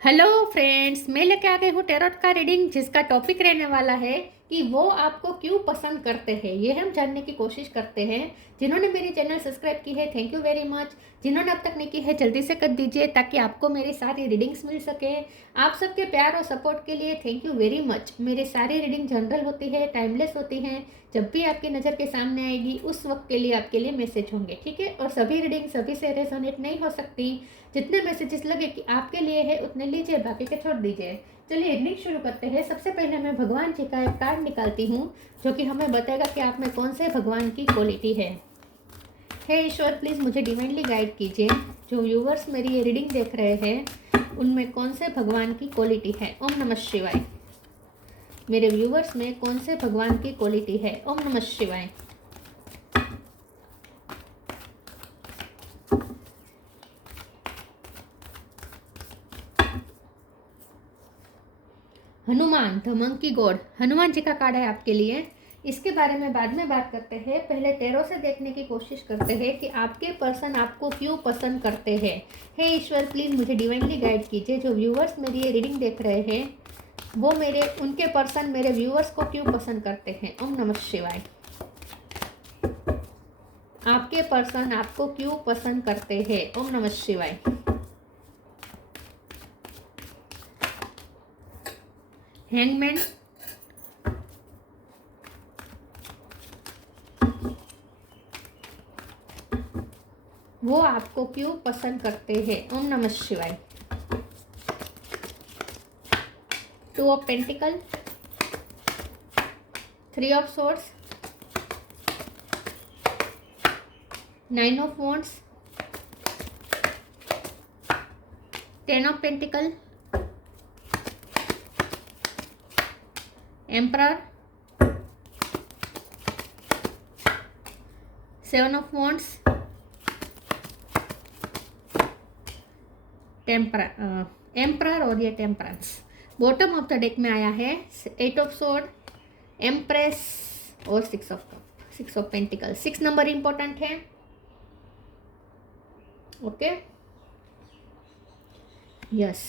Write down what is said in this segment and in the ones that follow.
Hello friends, मैं लेके आ गई हूँ टैरोट का रीडिंग जिसका टॉपिक रहने वाला है कि वो आपको क्यों पसंद करते हैं। ये हम जानने की कोशिश करते हैं। जिन्होंने मेरी चैनल सब्सक्राइब की है, थैंक यू वेरी मच। जिन्होंने अब तक नहीं की है, जल्दी से कर दीजिए ताकि आपको मेरी सारी रीडिंग्स मिल सके। आप सबके प्यार और सपोर्ट के लिए थैंक यू वेरी मच। मेरी सारी रीडिंग जनरल होती है, टाइमलेस होती हैं। जब भी आपकी नज़र के सामने आएगी उस वक्त के लिए आपके लिए मैसेज होंगे, ठीक है। और सभी रीडिंग सभी से रेजोनेट नहीं हो सकती। जितने मैसेजेस लगे कि आपके लिए है उतने लीजिए, बाकी के छोड़ दीजिए। चलिए रीडिंग शुरू करते हैं। सबसे पहले मैं भगवान जी का एक कार्ड निकालती हूँ जो कि हमें बताएगा कि आप में कौन से भगवान की क्वालिटी है। हे ईश्वर, प्लीज़ मुझे डिवाइनली गाइड कीजिए। जो व्यूवर्स मेरी ये रीडिंग देख रहे हैं उनमें कौन से भगवान की क्वालिटी है। ओम नमः शिवाय। मेरे व्यूवर्स में कौन से भगवान की क्वालिटी है। ओम नमः शिवाय। Hanuman, the monkey god, Hanuman ji का कार्ड है आपके लिए। इसके बारे में बाद में बात करते हैं। पहले टैरो से देखने की कोशिश करते हैं कि आपके पर्सन आपको क्यों पसंद करते हैं। हे ईश्वर, प्लीज़ मुझे डिवाइनली गाइड कीजिए। जो व्यूअर्स मेरी ये रीडिंग देख रहे हैं वो उनके पर्सन मेरे व्यूअर्स को क्यों पसंद करते हैं। ओम नमः शिवाय। आपके पर्सन आपको क्यों पसंद करते हैं। ओम नमः शिवाय। हैंगमैन, वो आपको क्यों पसंद करते हैं। ओम नमः शिवाय। Two of pentacle, three of swords, nine of wands, ten of pentacle, emperor, seven of wands, emperor और ये temperance. Bottom of the deck में आया है एट ऑफ सोर्ड, एम्प्रेस और six of cup, six of pentacle. 6 number important है। Okay, yes.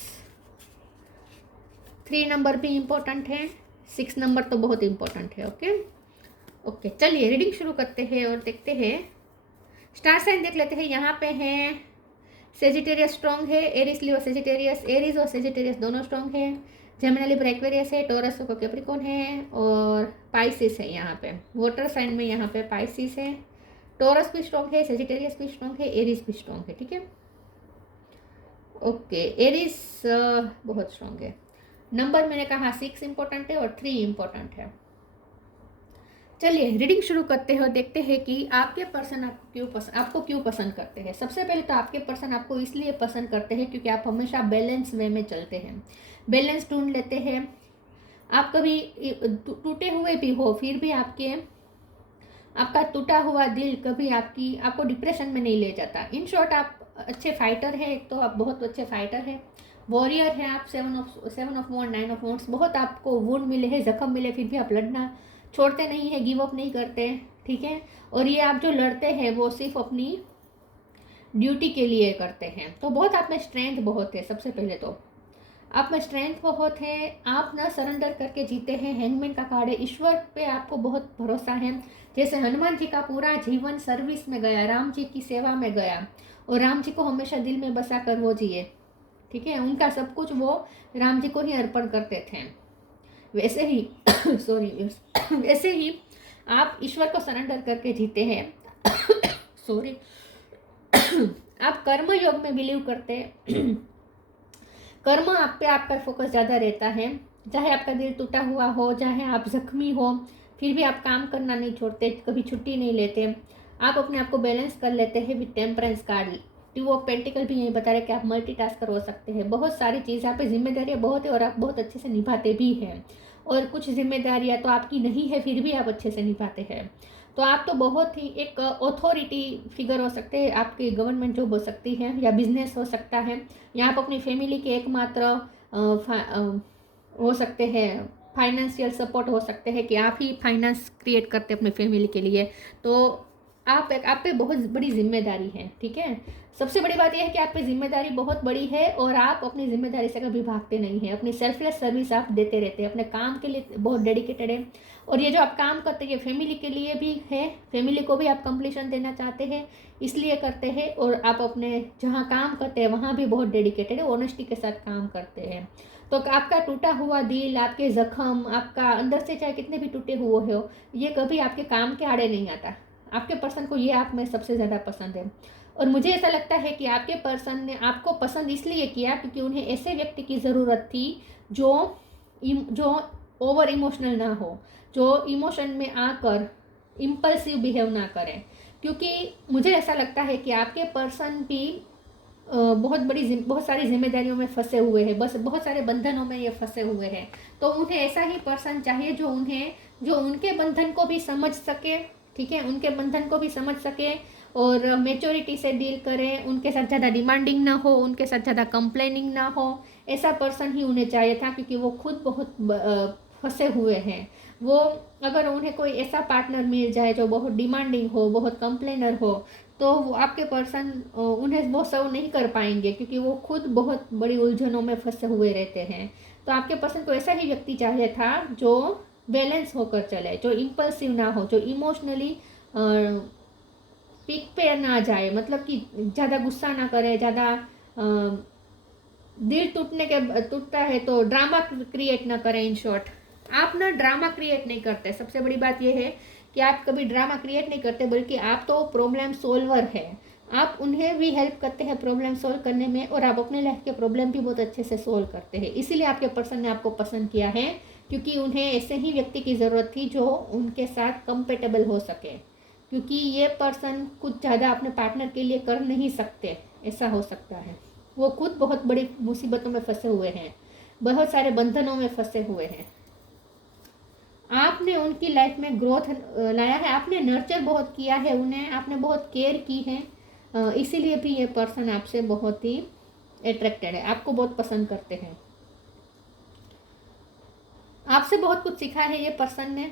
3 number भी important है, 6 number तो बहुत इंपॉर्टेंट है। ओके ओके, चलिए रीडिंग शुरू करते हैं और देखते हैं। स्टार साइन देख लेते हैं। यहाँ पे हैं सेजिटेरियस स्ट्रॉन्ग है, एरिस लियो सेजिटेरियस, एरिस और सेजिटेरियस दोनों स्ट्रॉन्ग है। जेमिनी लिब्रा एक्वेरियस है, टॉरस को कैप्रिकॉर्न है और पाइसिस है। यहाँ पे वाटर साइन में यहाँ पे पाइसिस है। टॉरस भी स्ट्रॉन्ग है, सेजिटेरियस भी स्ट्रॉन्ग है, एरिस भी स्ट्रॉन्ग है, ठीक है। ओके, एरिस बहुत स्ट्रॉन्ग है। नंबर मैंने कहा 6 इंपॉर्टेंट है और 3 इंपॉर्टेंट है। चलिए रीडिंग शुरू करते हैं और देखते हैं कि आपके पर्सन आपको क्यों पसंद करते हैं। सबसे पहले तो आपके पर्सन आपको इसलिए पसंद करते हैं क्योंकि आप हमेशा बैलेंस वे में चलते हैं, बैलेंस ढूंढ लेते हैं। आप कभी टूटे हुए भी हो फिर भी आपका टूटा हुआ दिल कभी आपको डिप्रेशन में नहीं ले जाता। इन शॉर्ट आप अच्छे फाइटर हैं। एक तो आप बहुत अच्छे फाइटर हैं, वॉरियर हैं आप। Seven of wand, nine of wands, बहुत आपको वुंड मिले हैं, जख्म मिले, फिर भी आप लड़ना छोड़ते नहीं है, गिव अप नहीं करते, ठीक है। और ये आप जो लड़ते हैं वो सिर्फ अपनी ड्यूटी के लिए करते हैं। तो बहुत आप में स्ट्रेंथ बहुत है। सबसे पहले तो आप में स्ट्रेंथ बहुत है। आप ना सरेंडर करके जीते हैं। हैंगमैन का कार्ड है। ईश्वर पे आपको बहुत भरोसा है। जैसे हनुमान जी का पूरा जीवन सर्विस में गया, राम जी की सेवा में गया और राम जी को हमेशा दिल में बसा कर वो जिए, ठीक है। उनका सब कुछ वो राम जी को ही अर्पण करते थे। वैसे ही सॉरी वैसे ही आप ईश्वर को सरेंडर करके जीते हैं। सॉरी आप कर्म योग में बिलीव करते हैं। कर्म आप पे आपका फोकस ज़्यादा रहता है। चाहे आपका दिल टूटा हुआ हो, चाहे आप जख्मी हो, फिर भी आप काम करना नहीं छोड़ते, कभी छुट्टी नहीं लेते। आप अपने आप को बैलेंस कर लेते हैं with temperance card. To of pentacle भी यही बता रहे कि आप मल्टीटास्कर हो सकते हैं। बहुत सारी चीज़, आप पे जिम्मेदारियाँ बहुत है और आप बहुत अच्छे से निभाते भी हैं। और कुछ जिम्मेदारियाँ तो आपकी नहीं है फिर भी आप अच्छे से निभाते हैं। तो आप तो बहुत ही एक अथॉरिटी फिगर हो सकते हैं। आपकी गवर्नमेंट जॉब हो सकती है या बिजनेस हो सकता है, या आप अपनी फैमिली के एकमात्र हो सकते हैं। फाइनेंशियल सपोर्ट हो सकते हैं कि आप ही फाइनेंस क्रिएट करते हैं अपनी फैमिली के लिए। तो आप पे बहुत बड़ी जिम्मेदारी है, ठीक है। सबसे बड़ी बात यह है कि आप पे जिम्मेदारी बहुत बड़ी है और आप अपनी जिम्मेदारी से कभी भागते नहीं हैं। अपनी सेल्फलेस सर्विस आप देते रहते हैं, अपने काम के लिए बहुत डेडिकेटेड है। और ये जो आप काम करते हैं फैमिली के लिए भी है, फैमिली को भी आप कंप्लीशन देना चाहते हैं, इसलिए करते हैं। और आप अपने जहाँ काम करते हैं वहाँ भी बहुत डेडिकेटेड है, ऑनेस्टी के साथ काम करते हैं। तो आपका टूटा हुआ दिल, आपके जख्म, आपका अंदर से चाहे कितने भी टूटे हुए हो, ये कभी आपके काम के आड़े नहीं आता। आपके पर्सन को ये आप में सबसे ज़्यादा पसंद है। और मुझे ऐसा लगता है कि आपके पर्सन ने आपको पसंद इसलिए किया क्योंकि उन्हें ऐसे व्यक्ति की ज़रूरत थी जो ओवर इमोशनल ना हो, जो इमोशन में आकर इम्पल्सिव बिहेव ना करें। क्योंकि मुझे ऐसा लगता है कि आपके पर्सन भी बहुत सारी जिम्मेदारियों में फंसे हुए हैं, बस बहुत सारे बंधनों में ये फंसे हुए हैं। तो उन्हें ऐसा ही पर्सन चाहिए जो उनके बंधन को भी समझ सके, ठीक है, उनके बंधन को भी समझ सके और मेच्योरिटी से डील करें, उनके साथ ज़्यादा डिमांडिंग ना हो, उनके साथ ज़्यादा कंप्लेनिंग ना हो। ऐसा पर्सन ही उन्हें चाहिए था क्योंकि वो खुद बहुत फंसे हुए हैं। वो अगर उन्हें कोई ऐसा पार्टनर मिल जाए जो बहुत डिमांडिंग हो, बहुत कंप्लेनर हो, तो वो आपके पर्सन उन्हें वो सर्व नहीं कर पाएंगे क्योंकि वो खुद बहुत बड़ी उलझनों में फंसे हुए रहते हैं। तो आपके पर्सन को ऐसा ही व्यक्ति चाहिए था जो बैलेंस होकर चले, जो इम्पल्सिव ना हो, जो इमोशनली पीक पे ना जाए, मतलब कि ज़्यादा गुस्सा ना करे, ज़्यादा दिल टूटता है तो ड्रामा क्रिएट ना करें। इन शॉर्ट, आप ना ड्रामा क्रिएट नहीं करते। सबसे बड़ी बात यह है कि आप कभी ड्रामा क्रिएट नहीं करते, बल्कि आप तो प्रॉब्लम सोल्वर है। आप उन्हें भी हेल्प करते हैं प्रॉब्लम सोल्व करने में और आप अपने लाइफ के प्रॉब्लम भी बहुत अच्छे से सोल्व करते हैं। इसीलिए आपके पर्सन ने आपको पसंद किया है क्योंकि उन्हें ऐसे ही व्यक्ति की ज़रूरत थी जो उनके साथ कंपेटेबल हो सके। क्योंकि ये पर्सन कुछ ज़्यादा अपने पार्टनर के लिए कर नहीं सकते, ऐसा हो सकता है। वो खुद बहुत बड़ी मुसीबतों में फंसे हुए हैं, बहुत सारे बंधनों में फंसे हुए हैं। आपने उनकी लाइफ में ग्रोथ लाया है, आपने नर्चर बहुत किया है उन्हें, आपने बहुत केयर की है। इसीलिए भी ये पर्सन आपसे बहुत ही अट्रैक्टेड है, आपको बहुत पसंद करते हैं। आपसे बहुत कुछ सीखा है ये पर्सन ने।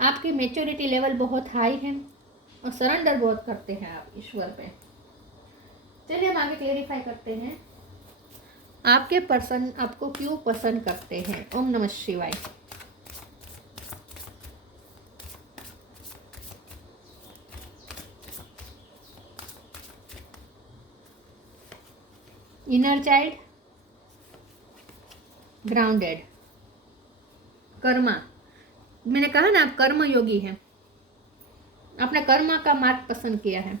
आपकी मैच्योरिटी लेवल बहुत हाई है और सरेंडर बहुत करते हैं आप ईश्वर पे। चलिए हम आगे क्लेरिफाई करते हैं आपके पर्सन आपको क्यों पसंद करते हैं। ओम नमः शिवाय। Inner child, grounded, Karma. मैंने कहा ना आप कर्म योगी हैं, आपने कर्मा का मार्ग पसंद किया है।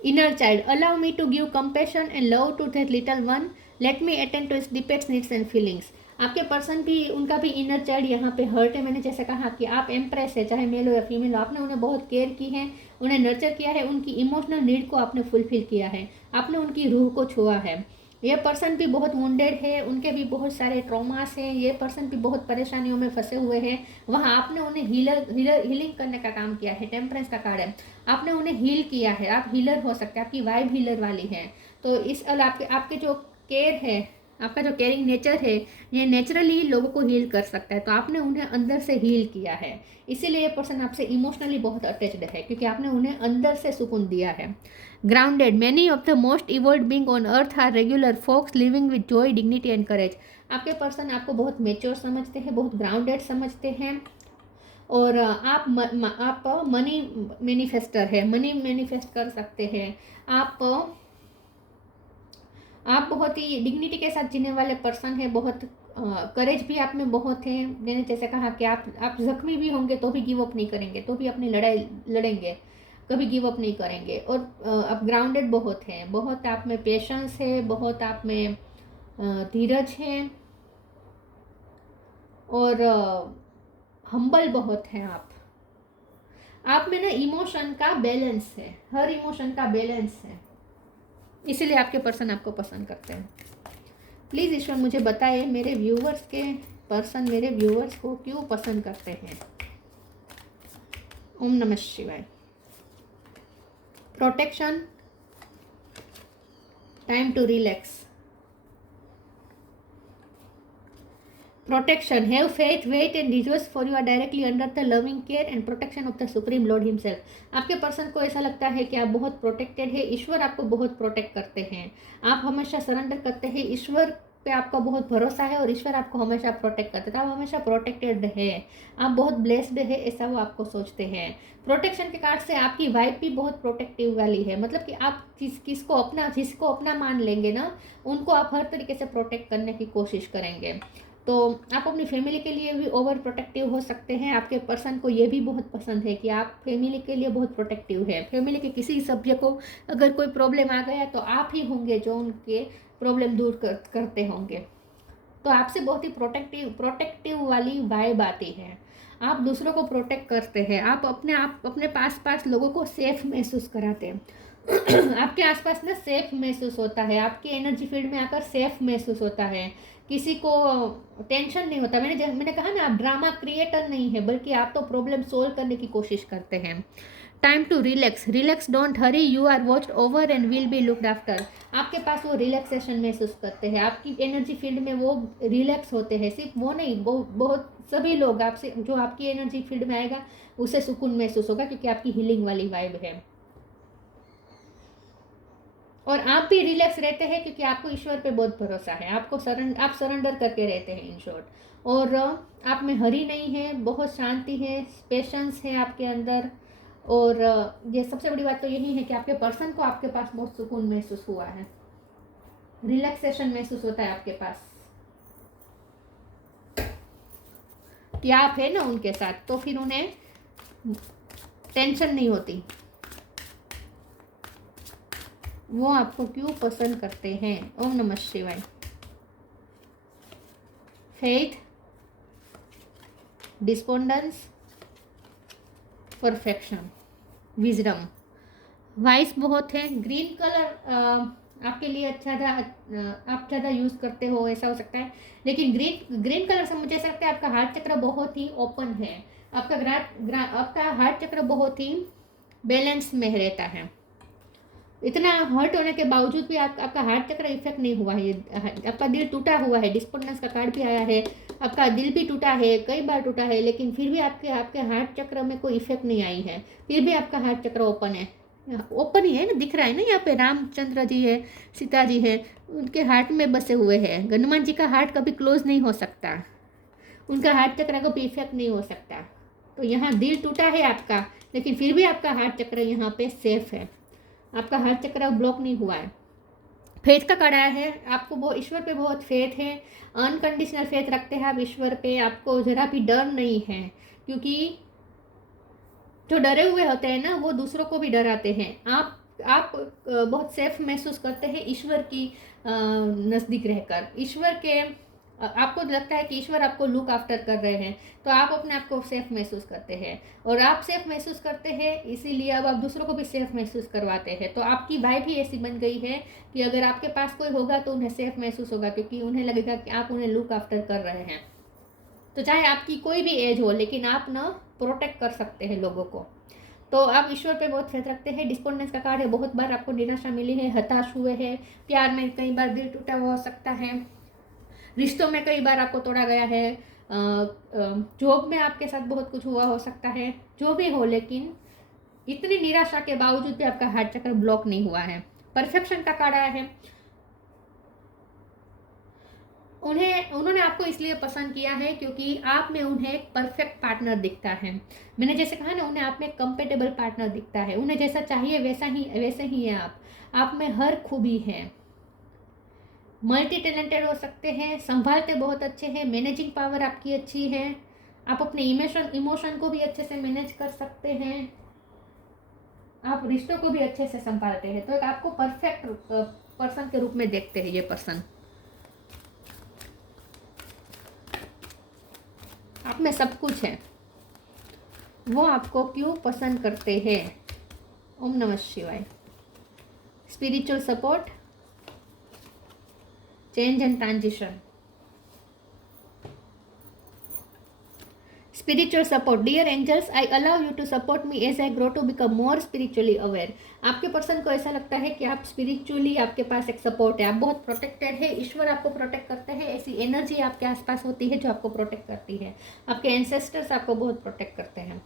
Inner child, allow me to give compassion and love to that little one, let me attend to its deepest needs and feelings. आपके पर्सन भी, उनका भी इनर चाइल्ड यहाँ पे हर्ट है। मैंने जैसे कहा कि आप एम्प्रेस है, चाहे मेल हो या फीमेल हो, आपने उन्हें बहुत केयर की है, उन्हें नर्चर किया है, उनकी इमोशनल नीड को आपने फुलफिल किया है, आपने उनकी रूह को छुआ है। ये पर्सन भी बहुत वुंडेड है, उनके भी बहुत सारे ट्रॉमास हैं, ये पर्सन भी बहुत परेशानियों में फंसे हुए हैं। वहाँ आपने उन्हें हीलिंग करने का काम किया है। टेम्परेंस का कार्ड है, आपने उन्हें हील किया है। आप हीलर हो सकते हैं, आपकी वाइब हीलर वाली है। तो इस आपके जो केयर है, आपका जो केयरिंग नेचर है, ये नेचुरली लोगों को हील कर सकता है। तो आपने उन्हें अंदर से हील किया है, इसीलिए ये पर्सन आपसे इमोशनली बहुत अटैच्ड है, क्योंकि आपने उन्हें अंदर से सुकून दिया है। Grounded, many of the most evolved being on earth are regular folks living with joy, dignity and courage. आपके पर्सन आपको बहुत मेच्योर समझते हैं, बहुत ग्राउंडेड समझते हैं। और आप मनी मैनिफेस्टर है, मनी मैनिफेस्ट कर सकते हैं। आप बहुत ही डिग्निटी के साथ जीने वाले पर्सन है। बहुत करेज भी आप में बहुत है। मैंने जैसे कहा कि आप जख्मी भी होंगे तो भी गिव अप नहीं करेंगे, तो भी अपनी लड़ाई लड़ेंगे, कभी गिव अप नहीं करेंगे। और आप ग्राउंडेड बहुत हैं, बहुत आप में पेशेंस है, बहुत आप में धीरज है और हम्बल बहुत हैं आप में ना इमोशन का बैलेंस है, हर इमोशन का बैलेंस है, इसीलिए आपके पर्सन आपको पसंद करते हैं। प्लीज़ ईश्वर मुझे बताएं मेरे व्यूवर्स के पर्सन मेरे व्यूवर्स को क्यों पसंद करते हैं। ओम नमः शिवाय। Protection, time to relax. Protection, have faith, wait and rejoice for you are directly under the loving care and protection of the supreme lord himself. आपके पर्सन को ऐसा लगता है कि आप बहुत प्रोटेक्टेड है, ईश्वर आपको बहुत प्रोटेक्ट करते हैं, आप हमेशा सरेंडर करते हैं, ईश्वर पे आपका बहुत भरोसा है और ईश्वर आपको हमेशा प्रोटेक्ट करते हैं, आप हमेशा प्रोटेक्टेड है, आप बहुत ब्लेस्ड है, ऐसा वो आपको सोचते हैं। प्रोटेक्शन के कार्ड से आपकी वाइफ भी बहुत प्रोटेक्टिव वाली है, मतलब कि आप जिसको अपना मान लेंगे ना, उनको आप हर तरीके से प्रोटेक्ट करने की कोशिश करेंगे। तो आप अपनी फैमिली के लिए भी ओवर प्रोटेक्टिव हो सकते हैं। आपके पर्सन को ये भी बहुत पसंद है कि आप फैमिली के लिए बहुत प्रोटेक्टिव है। फैमिली के किसी सभ्य को अगर कोई प्रॉब्लम आ गया तो आप ही होंगे जो उनके प्रॉब्लम दूर करते होंगे। तो आपसे बहुत ही प्रोटेक्टिव वाली वाइब आती है, आप दूसरों को प्रोटेक्ट करते हैं, आप अपने पास लोगों को सेफ महसूस कराते हैं। आपके आसपास ना सेफ महसूस होता है, आपकी एनर्जी फील्ड में आकर सेफ महसूस होता है, किसी को टेंशन नहीं होता। मैंने कहा ना, आप ड्रामा क्रिएटर नहीं है, बल्कि आप तो प्रॉब्लम सोल्व करने की कोशिश करते हैं। Time to relax, don't hurry, you are watched over and will be looked after. आपके पास वो रिलैक्सेशन महसूस करते हैं, आपकी एनर्जी फील्ड में वो रिलैक्स होते हैं। सिर्फ वो नहीं, बहुत सभी लोग आपसे, जो आपकी एनर्जी फील्ड में आएगा उसे सुकून महसूस होगा, क्योंकि आपकी हीलिंग वाली वाइब है। और आप भी रिलैक्स रहते हैं क्योंकि आपको ईश्वर पे बहुत भरोसा है, आप सरेंडर करके रहते हैं इन शॉर्ट। और आप में हरी नहीं है, बहुत शांति है, पेशेंस है आपके अंदर। और ये सबसे बड़ी बात तो यही है कि आपके पर्सन को आपके पास बहुत सुकून महसूस हुआ है, रिलैक्सेशन महसूस होता है आपके पास कि आप है ना उनके साथ, तो फिर उन्हें टेंशन नहीं होती। वो आपको क्यों पसंद करते हैं? ओम नमः शिवाय। Faith, despondence, perfection, wisdom, vice बहुत है। ग्रीन कलर आपके लिए अच्छा था, आप ज़्यादा यूज़ करते हो, ऐसा हो सकता है। लेकिन ग्रीन कलर से मुझे ऐसा लगता है आपका हार्ट चक्र बहुत ही ओपन है, आपका हार्ट चक्र बहुत ही बैलेंस में रहता है। इतना हर्ट होने के बावजूद भी आपका हार्ट चक्र इफेक्ट नहीं हुआ है, आपका दिल टूटा हुआ है, डिस्पोंडेंस का कार्ड भी आया है, आपका दिल भी टूटा है, कई बार टूटा है, लेकिन फिर भी आपके हार्ट चक्र में कोई इफेक्ट नहीं आई है, फिर भी आपका हार्ट चक्र ओपन है। ओपन ही है ना, दिख रहा है ना, यहाँ पे रामचंद्र जी है, सीता जी है, उनके हार्ट में बसे हुए हैं। हनुमान जी का हार्ट कभी क्लोज नहीं हो सकता, उनका हार्ट चक्र को भी इफेक्ट नहीं हो सकता। तो यहाँ दिल टूटा है आपका, लेकिन फिर भी आपका हार्ट चक्र यहाँ पे सेफ है, आपका हार्ट चक्र ब्लॉक नहीं हुआ है। फेथ का कार्ड आया है, आपको बहुत ईश्वर पे बहुत फेथ है, अनकंडीशनल फेथ रखते हैं आप ईश्वर पे, आपको जरा भी डर नहीं है, क्योंकि जो डरे हुए होते हैं ना, वो दूसरों को भी डराते हैं। आप बहुत सेफ महसूस करते हैं ईश्वर की नज़दीक रहकर। ईश्वर के आपको लगता है कि ईश्वर आपको लुक आफ्टर कर रहे हैं, तो आप अपने आप को सेफ महसूस करते हैं, और आप सेफ महसूस करते हैं इसीलिए अब आप दूसरों को भी सेफ महसूस करवाते हैं। तो आपकी वाइब भी ऐसी बन गई है कि अगर आपके पास कोई होगा तो उन्हें सेफ महसूस होगा, क्योंकि उन्हें लगेगा कि आप उन्हें लुक आफ्टर कर रहे हैं। तो चाहे आपकी कोई भी एज हो, लेकिन आप ना प्रोटेक्ट कर सकते हैं लोगों को। तो आप ईश्वर पे बहुत फेथ रखते हैं। डिस्पोंडेंस का कार्ड है, बहुत बार आपको निराशा मिली है, हताश हुए हैं, प्यार में कई बार दिल टूटा हुआ हो सकता है, रिश्तों में कई बार आपको तोड़ा गया है, जॉब में आपके साथ बहुत कुछ हुआ हो सकता है, जो भी हो, लेकिन इतनी निराशा के बावजूद भी आपका हार्ट चक्र ब्लॉक नहीं हुआ है। परफेक्शन का कार्ड आया है, उन्होंने आपको इसलिए पसंद किया है क्योंकि आप में उन्हें एक परफेक्ट पार्टनर दिखता है। मैंने जैसे कहा ना, उन्हें आप में कंपेटेबल पार्टनर दिखता है, उन्हें जैसा चाहिए वैसे ही है आप में हर खूबी है। मल्टी टैलेंटेड हो सकते हैं, संभालते बहुत अच्छे हैं, मैनेजिंग पावर आपकी अच्छी है, आप अपने इमोशन को भी अच्छे से मैनेज कर सकते हैं, आप रिश्तों को भी अच्छे से संभालते हैं। तो एक आपको परफेक्ट पर्सन के रूप में देखते हैं ये पर्सन। आप में सब कुछ है, वो आपको क्यों पसंद करते हैं? ओम नमः शिवाय। Spiritual support, change and transition. Spiritual support, dear angels, I allow you to support me as I grow to become more spiritually aware. आपके पर्सन को ऐसा लगता है कि आप स्पिरिचुअली, आपके पास एक सपोर्ट है, आप बहुत प्रोटेक्टेड है, ईश्वर आपको प्रोटेक्ट करते हैं, ऐसी एनर्जी आपके आसपास होती है जो आपको प्रोटेक्ट करती है, आपके एंसेस्टर्स आपको बहुत प्रोटेक्ट करते हैं,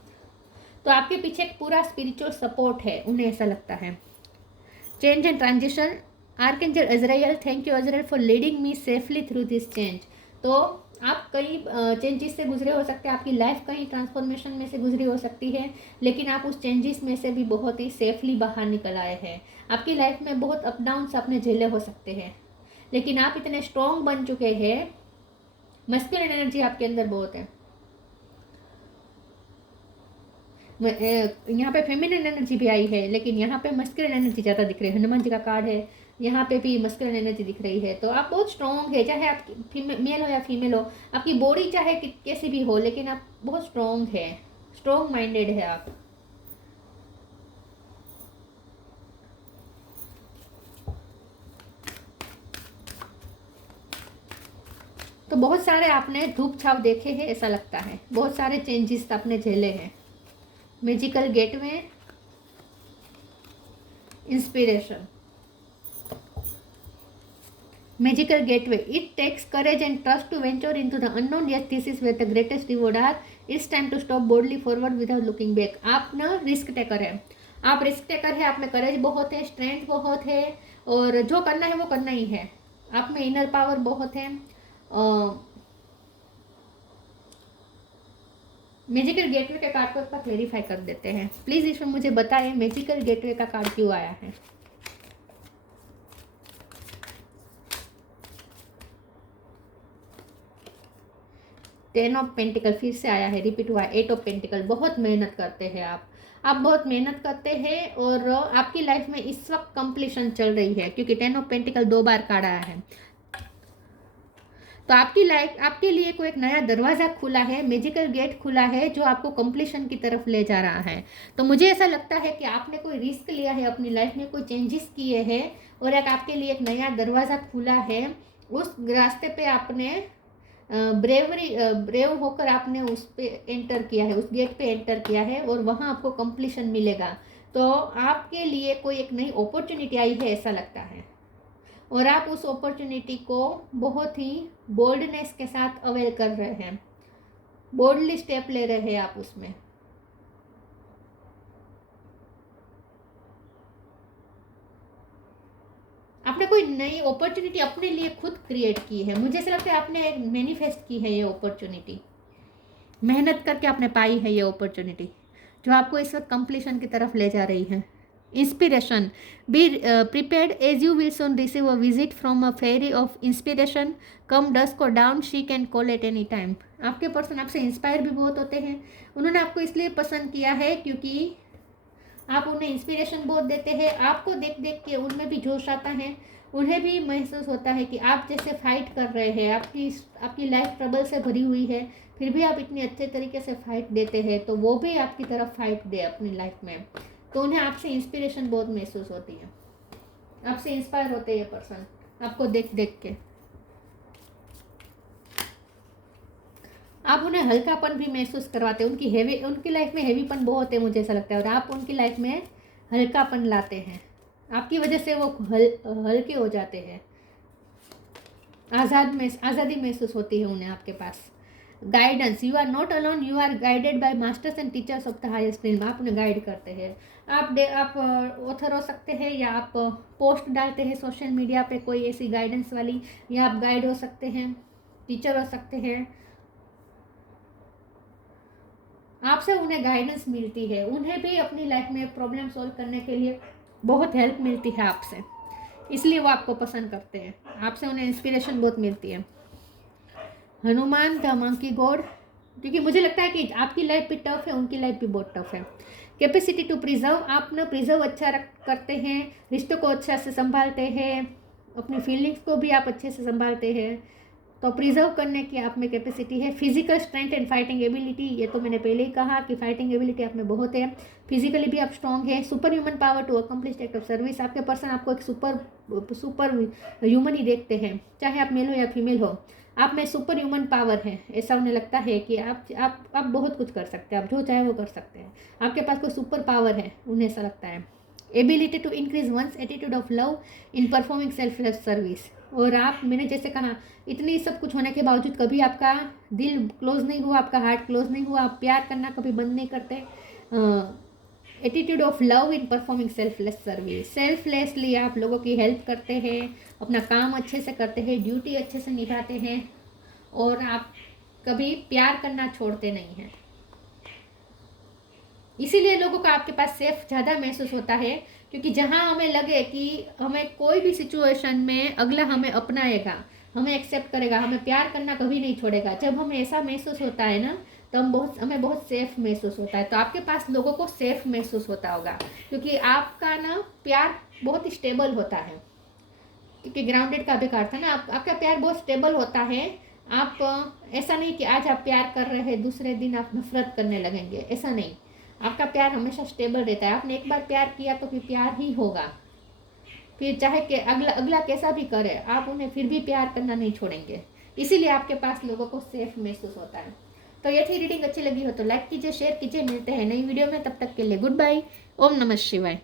तो आपके पीछे एक पूरा स्पिरिचुअल सपोर्ट है, उन्हें ऐसा लगता है। Change and transition, archangel Azrael, thank you Azrael for leading me safely through this change. तो आप कई चेंजेस से गुजरे हो सकते हैं, आपकी लाइफ कहीं ट्रांसफॉर्मेशन में से गुजरी हो सकती है, लेकिन आप उस चेंजेस में से भी बहुत ही सेफली बाहर निकल आए हैं। आपकी लाइफ में बहुत अप डाउन्स आपने झेले हो सकते हैं, लेकिन आप इतने स्ट्रॉन्ग बन चुके हैं, मस्कुलिन एनर्जी आपके अंदर बहुत है। यहाँ पे फेमिनिन एनर्जी भी आई है, लेकिन यहाँ पे मस्कुलिन एनर्जी ज़्यादा दिख रही है। हनुमान जी का कार्ड है, यहाँ पे भी मस्कुलिन एनर्जी दिख रही है। तो आप बहुत स्ट्रॉन्ग है, चाहे आप मेल हो या फीमेल हो, आपकी बॉडी चाहे कैसी भी हो, लेकिन आप बहुत स्ट्रॉन्ग है, स्ट्रॉन्ग माइंडेड है आप। तो बहुत सारे आपने धूप छाव देखे हैं, ऐसा लगता है, बहुत सारे चेंजेस आपने झेले हैं। Magical gateway, inspiration, magical gateway, it takes courage and trust to venture into the unknown, yes this is where the greatest reward are, it's time to stop boldly forward without looking back. आप ना risk taker है, आप risk taker है, आप में करेज बहुत है, strength बहुत है, और जो करना है वो करना ही है, आप में इनर पावर बहुत है। मैजिकल गेटवे के कार्ड को एक बार क्लेरिफाई कर देते हैं प्लीज, इसमें मुझे बताएं मैजिकल गेटवे का कार्ड क्यों आया है। टेन ऑफ पेंटिकल फिर से आया है, रिपीट हुआ है। एट ऑफ पेंटिकल, बहुत मेहनत करते हैं आप बहुत मेहनत करते हैं, और आपकी लाइफ में इस वक्त कंप्लीशन चल रही है, क्योंकि ten of pentacle 2 bar card आया है। तो आपकी लाइफ, आपके लिए कोई एक नया दरवाज़ा खुला है, मैजिकल गेट खुला है जो आपको कंप्लीशन की तरफ ले जा रहा है। तो मुझे ऐसा लगता है कि आपने कोई रिस्क लिया है अपनी लाइफ में, कोई चेंजेस किए हैं, और एक आपके लिए एक नया दरवाज़ा खुला है। उस रास्ते पे आपने ब्रेव होकर आपने उस पे एंटर किया है, उस गेट पे एंटर किया है, और वहाँ आपको कंप्लीशन मिलेगा। तो आपके लिए कोई एक नई अपॉर्चुनिटी आई है, ऐसा लगता है, और आप उस अपॉर्चुनिटी को बहुत ही बोल्डनेस के साथ अवेल कर रहे हैं, बोल्डली स्टेप ले रहे हैं आप उसमें। आपने कोई नई अपॉर्चुनिटी अपने लिए खुद क्रिएट की है, मुझे ऐसा लगता है आपने एक मैनिफेस्ट की है ये अपॉर्चुनिटी, मेहनत करके आपने पाई है ये अपॉर्चुनिटी, जो आपको इस वक्त कंप्लीशन की तरफ ले जा रही है। Inspiration, be prepared as you will soon receive a visit from a fairy of inspiration, come dusk और dawn, she can call at any time. आपके पर्सन आपसे इंस्पायर भी बहुत होते हैं, उन्होंने आपको इसलिए पसंद किया है क्योंकि आप उन्हें इंस्पिरेशन बहुत देते हैं, आपको देख देख के उनमें भी जोश आता है, उन्हें भी महसूस होता है कि आप जैसे फाइट कर रहे हैं, आपकी लाइफ ट्रबल से भरी हुई है, फिर भी आप इतने अच्छे तरीके से फाइट देते हैं, तो वो भी आपकी तरफ फाइट दे अपनी लाइफ में, तो उन्हें आपसे इंस्पिरेशन बहुत महसूस होती है, आपसे इंस्पायर होते हैं ये पर्सन आपको देख देख के। आप उन्हें हल्कापन भी महसूस करवाते हैं, उनकी लाइफ में हैवीपन बहुत है, मुझे ऐसा लगता है, और आप उनकी लाइफ में हल्कापन लाते हैं, आपकी वजह से वो हल्के हो जाते हैं, आज़ादी महसूस होती है उन्हें आपके पास। Guidance, you are not alone, you are guided by masters and teachers of the highest realm. आप उन्हें गाइड करते हैं, आप ऑथर हो सकते हैं, या आप पोस्ट डालते हैं सोशल मीडिया पे कोई ऐसी गाइडेंस वाली, या आप गाइड हो सकते हैं, टीचर हो सकते हैं, आपसे उन्हें गाइडेंस मिलती है, उन्हें भी अपनी लाइफ में प्रॉब्लम सॉल्व करने के लिए बहुत हेल्प मिलती है आपसे, इसलिए वो आपको पसंद करते हैं, आपसे उन्हें इंस्पिरेशन बहुत मिलती है। हनुमान द मंकी गॉड, क्योंकि मुझे लगता है कि आपकी लाइफ भी टफ है, उनकी लाइफ भी बहुत टफ है। कैपेसिटी टू प्रिजर्व, आप ना प्रिजर्व अच्छा करते हैं, रिश्तों को अच्छा से संभालते हैं, अपनी फीलिंग्स को भी आप अच्छे से संभालते हैं, तो प्रिजर्व करने की आप में कैपेसिटी है। Physical strength and fighting ability, ये तो मैंने पहले ही कहा कि फाइटिंग एबिलिटी आप में बहुत है, फिजिकली भी आप स्ट्रॉन्ग है। Super human power to accomplish act of service, आपके पर्सन आपको एक सुपर ह्यूमन ही देखते हैं, चाहे आप मेल हो या फीमेल हो, आप में सुपर ह्यूमन पावर है, ऐसा उन्हें लगता है कि आप बहुत कुछ कर सकते हैं, आप जो चाहे वो कर सकते हैं, आपके पास कोई सुपर पावर है, उन्हें ऐसा लगता है। Ability to increase one's attitude of love in performing selfless service, और आप, मैंने जैसे कहा, इतनी सब कुछ होने के बावजूद कभी आपका दिल क्लोज नहीं हुआ, आपका हार्ट क्लोज नहीं हुआ, आप प्यार करना कभी बंद नहीं करते। Attitude of love in performing selfless service, selflessly आप लोगों की हेल्प करते हैं, अपना काम अच्छे से करते हैं, ड्यूटी अच्छे से निभाते हैं, और आप कभी प्यार करना छोड़ते नहीं हैं। इसीलिए लोगों को आपके पास सेफ ज़्यादा महसूस होता है, क्योंकि जहाँ हमें लगे कि हमें कोई भी सिचुएशन में अगला हमें अपनाएगा, हमें एक्सेप्ट करेगा, हमें प्यार करना कभी नहीं छोड़ेगा, जब हमें ऐसा महसूस होता है ना, तो हमें बहुत सेफ महसूस होता है। तो आपके पास लोगों को सेफ महसूस होता होगा, क्योंकि आपका ना प्यार बहुत स्टेबल होता है, क्योंकि ग्राउंडेड का भी अर्थ है ना, आपका प्यार बहुत स्टेबल होता है। आप ऐसा नहीं कि आज आप प्यार कर रहे हैं, दूसरे दिन आप नफरत करने लगेंगे, ऐसा नहीं। आपका प्यार हमेशा स्टेबल रहता है। आपने एक बार प्यार किया तो फिर प्यार ही होगा, फिर चाहे कि अगला कैसा भी करे, आप उन्हें फिर भी प्यार करना नहीं छोड़ेंगे। इसीलिए आपके पास लोगों को सेफ महसूस होता है। तो ये थी रीडिंग, अच्छी लगी हो तो लाइक कीजिए, शेयर कीजिए। मिलते हैं नई वीडियो में, तब तक के लिए गुड बाय। ओम नमः शिवाय।